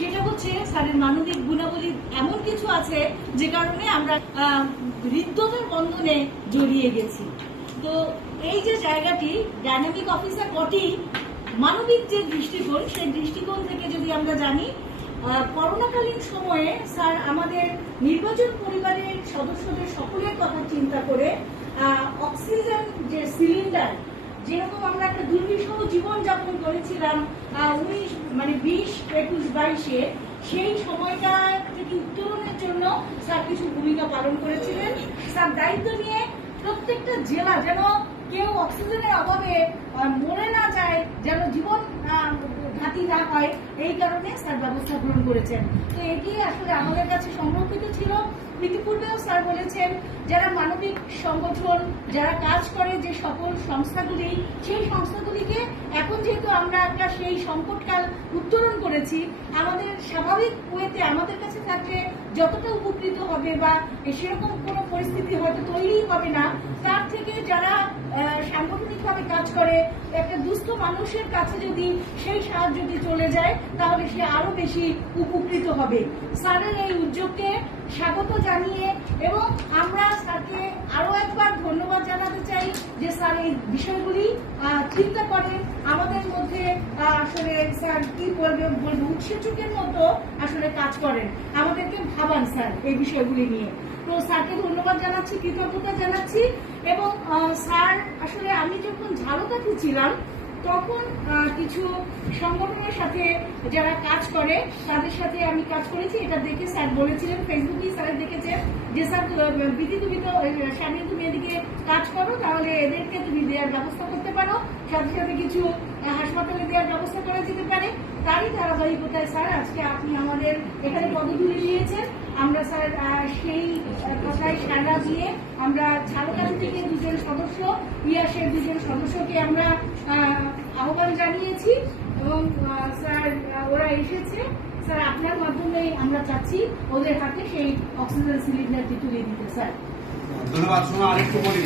সেটা হচ্ছে স্যারের মানবিক গুণাবলী এমন কিছু আছে যে কারণে আমরা হৃদ্যতার বন্ধনে জড়িয়ে গেছি। তো এই যে জায়গাটি ডাইনামিক অফিসার বটেই, মানবিক যে দৃষ্টিকোণ সেই দৃষ্টিকোণ থেকে যদি আমরা জানি, করোনাকালীন সময়ে স্যার আমাদের নির্বাচন পরিবারের সদস্যদের সকলের কথা চিন্তা করে অক্সিজেন যে সিলিন্ডার, যেরকম আমরা একটা দুর্বিষহ জীবনযাপন করেছিলাম 20, 21, 22-এ, সেই সময়টা থেকে উত্তরণের জন্য স্যার কিছু ভূমিকা পালন করেছিলেন। স্যার দায়িত্ব নিয়ে প্রত্যেকটা জেলা যেন কেউ অক্সিজেনের অভাবে মরে না যায়, যেন জীবন ঘাতি না হয়, এই কারণে স্যার ব্যবস্থা গ্রহণ করেছেন। তো এটি আসলে আমাদের কাছে সংরক্ষিত ছিল। ইতিপূর্বেও স্যার বলেছেন, যারা মানবিক সংগঠন, যারা কাজ করে যে সকল সংস্থাগুলি, সেই সংস্থাগুলিকে এখন যেহেতু আমরা একটা সেই সংকটকাল উত্তরণ করেছি, আমাদের স্বাভাবিক ওয়েতে আমাদের কাছে থাকলে যতটা উপকৃত হবে বা সেরকম কোনো পরিস্থিতি হয়তো তৈরি হবে না, তার থেকে যারা সাংগঠনিকভাবে কাজ করে একটা দুস্থ মানুষের কাছে যদি সেই সাহায্যটি চলে যায়, তাহলে সে আরো বেশি উপকৃত হবে। স্যারের এই উদ্যোগকে স্বাগত জানিয়ে এবং আমরা স্যারকে আরো একবার ধন্যবাদ জানাতে চাই যে স্যার এই বিষয়গুলি চিন্তা করেন, আমাদের মধ্যে আসলে স্যার কি বলবো উৎসেচকের মতো আসলে কাজ করেন, আমাদেরকে ভাবান স্যার এই বিষয়গুলি নিয়ে। তো স্যারকে ধন্যবাদ জানাচ্ছি, কৃতজ্ঞতা জানাচ্ছি। এবং স্যার আসলে আমি যখন ঝালকাঠি ছিলাম তখন কিছু সংগঠনের সাথে যারা কাজ করে তাদের সাথে আমি কাজ করেছি। এটা দেখে স্যার বলেছিলেন, ফেসবুকেই স্যার দেখেছেন যে স্যার বিধি তুমি তো স্বামী তুমি এদিকে কাজ করো, তাহলে এদেরকে তুমি দেওয়ার ব্যবস্থা করতে পারো, সাথে সাথে কিছু হাসপাতালে দেওয়ার ব্যবস্থা করা যেতে পারে। তারই ধারাবাহিকতায় স্যার আজকে আপনি আমাদের এখানে পদতুলে নিয়েছেন। আমরা স্যার সেই কথায় সাড়া দিয়ে আমরা ঝালকাঠি থেকে দুজন সদস্য, ইয়াসের দুজন সদস্যকে আমরা আহ্বান জানিয়েছি এবং স্যার ওরা এসেছে। স্যার আপনার মাধ্যমে আমরা চাচ্ছি ওদের হাতে সেই অক্সিজেন সিলিন্ডারটি তুলে দিতে। স্যার ধন্যবাদ। আরেকটু বলি,